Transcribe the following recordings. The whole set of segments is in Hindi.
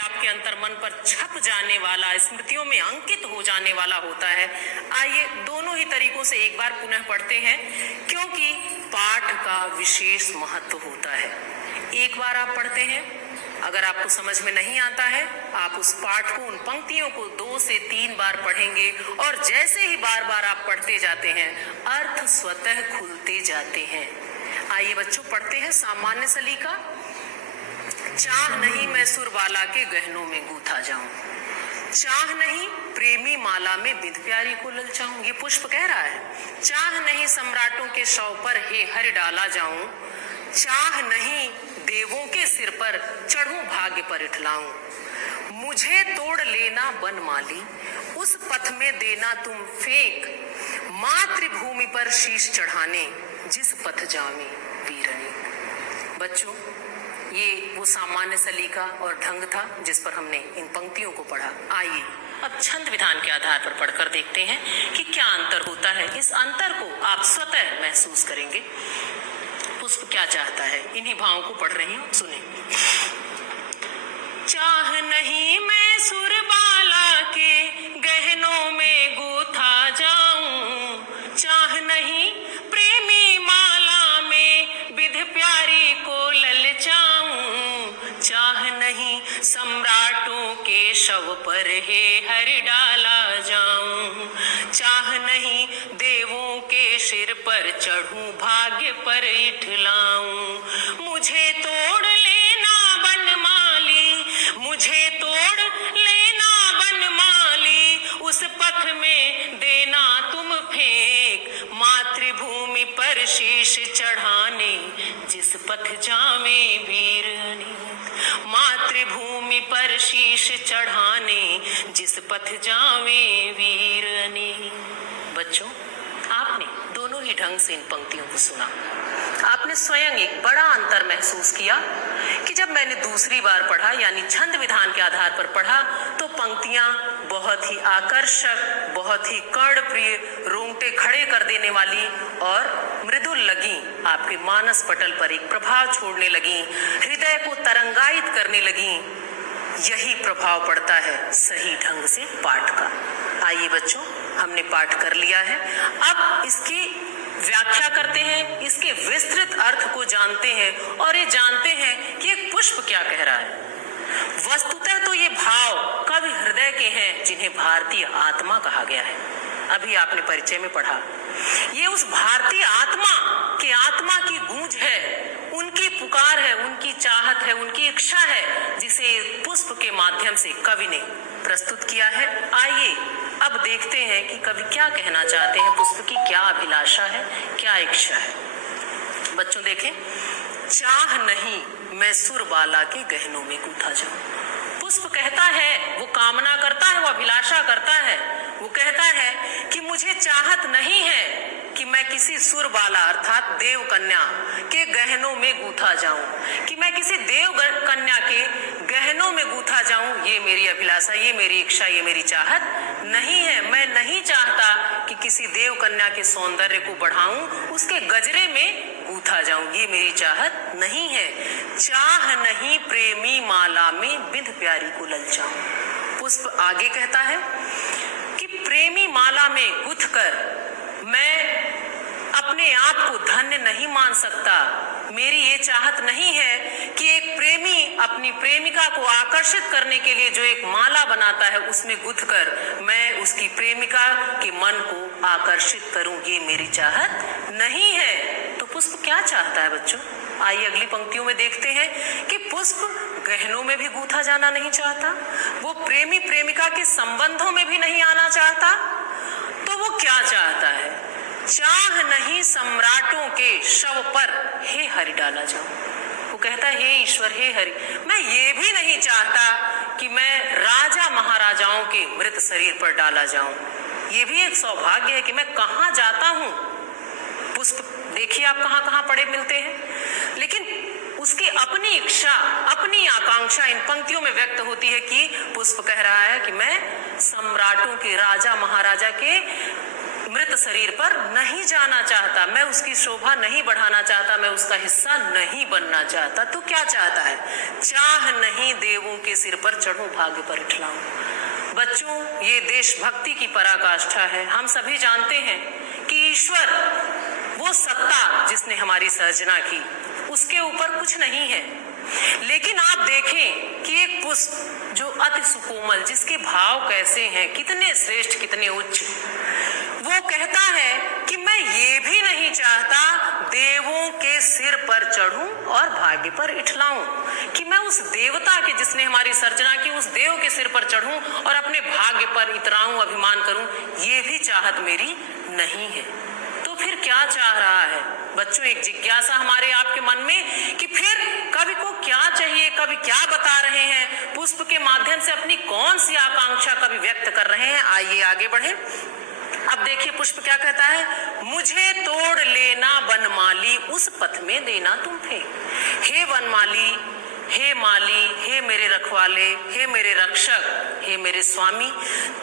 आपके अंतर्मन पर छप जाने वाला, स्मृतियों में अंकित हो जाने वाला होता है। आइए दोनों ही तरीकों से एक बार पुनः पढ़ते हैं, क्योंकि पाठ का विशेष महत्व होता है। एक बार आप पढ़ते हैं, अगर आपको समझ में नहीं आता है, आप उस पाठ को, उन पंक्तियों को 2 से 3 बार पढ़ेंगे और जैसे ही बार बार आप पढ़ते जाते हैं, अर्थ स्वतः खुलते जाते हैं। आइए बच्चों पढ़ते हैं सामान्य सलीका। चाह नहीं मैं सुरबाला के गहनों में गूथा जाऊं, चाह नहीं प्रेमी माला में बिंद प्यारी को ललचाऊं। ये पुष्प कह रहा है। चाह नहीं सम्राटों के शव पर हे हरि डाला जाऊं, चाह नहीं देवों के सिर पर चढ़ूं भाग्य पर इठलाऊं। मुझे तोड़ लेना बनमाली, उस पथ में देना तुम फेंक, मातृभूमि पर शीश चढ़ाने जिस पथ जावे वीरनी। बच्चों, ये वो सामान्य सलीका और ढंग था जिस पर हमने इन पंक्तियों को पढ़ा। आइए अब छंद विधान के आधार पर पढ़कर देखते हैं कि क्या अंतर होता है। इस अंतर को आप स्वतः महसूस करेंगे। पुष्प क्या चाहता है, इन्हीं भावों को पढ़ रही हूं, सुने। चाह नहीं मैं सुरबाला के गहनों में गूथा जाऊं, चाह नहीं प्रेमी माला में विध प्यारी को ललचाऊं, चाह नहीं सम्राटों के शव पर हे हरि डाला जाऊं, चाह नहीं देवों के सिर पर चढ़ूं भाग्य पर इठलाऊं। मुझे तोड़ लेना बनमाली, मुझे तोड़ लेना बनमाली, उस पथ में देना तुम फेंक, मातृभूमि पर शीश चढ़ाने जिस पथ जावे वीरनी, मातृभूमि पर शीश चढ़ाने जिस पथ जावे वीरनी। बच्चों, आपने दोनों ही ढंग से इन पंक्तियों को सुना। आपने स्वयं एक बड़ा अंतर महसूस किया कि जब मैंने दूसरी बार पढ़ा, यानी छंद विधान के आधार पर पढ़ा, तो पंक्तियां बहुत ही आकर्षक, बहुत ही कर्णप्रिय, रोंगटे खड़े कर देने वाली और मृदुल लगी, आपके मानस पटल पर एक प्रभाव छोड़ने लगी, हृदय को तरंगायित करने लगी। यही प्रभाव पड़ता है सही ढंग से पाठ का। आइए बच्चों, हमने पाठ कर लिया है, अब इसकी व्याख्या करते हैं, इसके विस्तृत अर्थ को जानते हैं और ये जानते हैं कि एक पुष्प क्या कह रहा है। वस्तुतः तो ये भाव कवि हृदय के हैं, जिन्हें भारतीय आत्मा कहा गया है। अभी आपने परिचय में पढ़ा, ये उस भारतीय आत्मा के आत्मा की गूंज है, उनकी पुकार है, उनकी चाहत है, उनकी इच्छा है, जिसे पुष्प के माध्यम से कवि ने प्रस्तुत किया है। आइए अब देखते हैं कि कवि क्या कहना चाहते हैं, पुष्प की क्या अभिलाषा है, क्या इच्छा है। बच्चों देखें, चाह नहीं मैं सुरबाला के गहनों में गूथा जाऊं। पुष्प कहता है, वो कामना करता है, वो अभिलाषा करता है, वो कहता है कि मुझे चाहत नहीं है कि मैं किसी सुरबाला अर्थात देव कन्या के गहनों में गूथा जाऊं, कि मैं किसी देव कन्या के गहनों में गूथा जाऊं। ये मेरी अभिलाषा, ये मेरी इच्छा, ये मेरी चाहत नहीं है। मैं नहीं चाहता कि किसी देव कन्या के सौंदर्य को बढ़ाऊं, उसके गजरे में गूथा जाऊं, ये मेरी चाहत नहीं है। चाह नहीं प्रेमी माला में बिंद प्यारी को ललचाऊं। पुष्प आगे कहता है कि प्रेमी माला में गुथ कर मैं अपने आप को धन्य नहीं मान सकता। मेरी ये चाहत नहीं है कि एक प्रेमी अपनी प्रेमिका को आकर्षित करने के लिए जो एक माला बनाता है, उसमें गुथ कर मैं उसकी प्रेमिका के मन को आकर्षित करूं, ये मेरी चाहत नहीं है। तो पुष्प क्या चाहता है बच्चों? आइए अगली पंक्तियों में देखते हैं कि पुष्प गहनों में भी गूथा जाना नहीं चाहता, वो प्रेमी प्रेमिका के संबंधों में भी नहीं आना चाहता। तो वो क्या चाहता है? चाह नहीं सम्राटों के शव पर हे हरि डाला जाऊं। वो कहता है, हे ईश्वर, हे हरि, मैं ये भी नहीं चाहता कि मैं राजा महाराजाओं के मृत शरीर पर डाला जाऊं। ये भी एक सौभाग्य है कि मैं कहां जाता हूं। पुष्प देखिए आप कहां कहां पड़े मिलते हैं, लेकिन उसकी अपनी इच्छा, अपनी आकांक्षा इन पंक्तियों में व्यक्त होती है कि पुष्प कह रहा है कि मैं सम्राटों के, राजा महाराजा के मृत शरीर पर नहीं जाना चाहता, मैं उसकी शोभा नहीं बढ़ाना चाहता, मैं उसका हिस्सा नहीं बनना चाहता। तो क्या चाहता है? चाह नहीं देवों के सिर पर चढ़ूं, भाग्य पर इठलाऊं। बच्चों, ये देशभक्ति की पराकाष्ठा है। हम सभी जानते हैं कि ईश्वर, वो सत्ता जिसने हमारी सर्जना की, उसके ऊपर कुछ नहीं है। लेकिन आप देखें कि एक पुष्प जो अति सुकोमल, जिसके भाव कैसे हैं, कितने श्रेष्ठ, कितने उच्च, वो कहता है कि मैं ये भी नहीं चाहता देवों के सिर पर चढ़ूं और भाग्य पर इठलाऊं, कि मैं उस देवता के, जिसने हमारी सर्जना की, उस देव के सिर पर चढ़ूं और अपने भाग्य पर इतराऊं, अभिमान करूं, ये भी चाहत मेरी नहीं है। तो फिर क्या चाह रहा है? बच्चों, एक जिज्ञासा हमारे आपके मन में कि फिर कवि को क्या चाहिए, कवि क्या बता रहे हैं, पुष्प के माध्यम से अपनी कौन सी आकांक्षा कवि व्यक्त कर रहे हैं। आइए आगे बढ़े। अब देखिए पुष्प क्या कहता है, मुझे तोड़ लेना वनमाली, उस पथ में देना तुम फेंक। हे वनमाली, हे माली, हे मेरे रखवाले, हे मेरे रक्षक, हे मेरे स्वामी,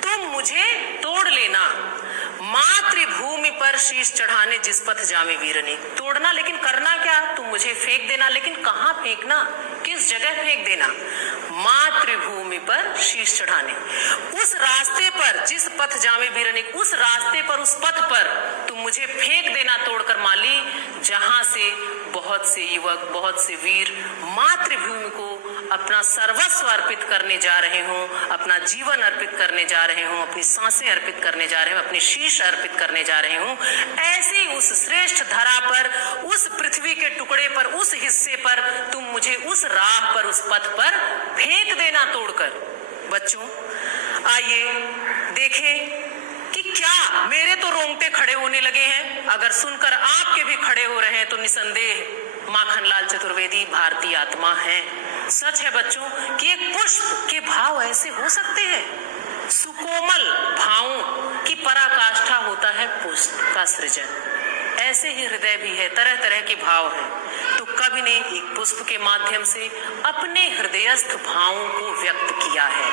तुम मुझे तोड़ लेना, मातृभूमि पर शीश चढ़ाने जिस पथ जावे वीरनी। तोड़ना, लेकिन करना क्या? तुम मुझे फेंक देना, लेकिन कहाँ फेंकना, किस जगह फेंक देना? मातृभूमि पर शीश चढ़ाने, उस रास्ते पर, जिस पथ जावे वीरनी, उस रास्ते पर, उस पथ पर तुम मुझे फेंक देना तोड़कर माली, जहां से बहुत से युवक, बहुत से वीर मातृभूमि को अपना सर्वस्व अर्पित करने जा रहे हों, अपना जीवन अर्पित करने जा रहे हों, अपनी सांसें अर्पित करने जा रहे हों, अपनी शीश अर्पित करने जा रहे हों, ऐसी उस श्रेष्ठ धरा पर, उस पृथ्वी के टुकड़े पर, उस हिस्से पर तुम मुझे उस राह पर, उस पथ पर फेंक देना तोड़कर। बच्चों, आइए देखें कि क्या मेरे तो रोंगटे खड़े होने लगे हैं, अगर सुनकर आपके भी खड़े हो रहे हैं तो निसंदेह माखनलाल चतुर्वेदी भारतीय आत्मा है। सच है बच्चों कि एक पुष्प के भाव ऐसे हो सकते हैं। सुकोमल भावों की पराकाष्ठा होता है पुष्प का सृजन। ऐसे ही हृदय भी है, तरह तरह के भाव हैं। तो कवि ने एक पुष्प के माध्यम से अपने हृदयस्थ भावों को व्यक्त किया है।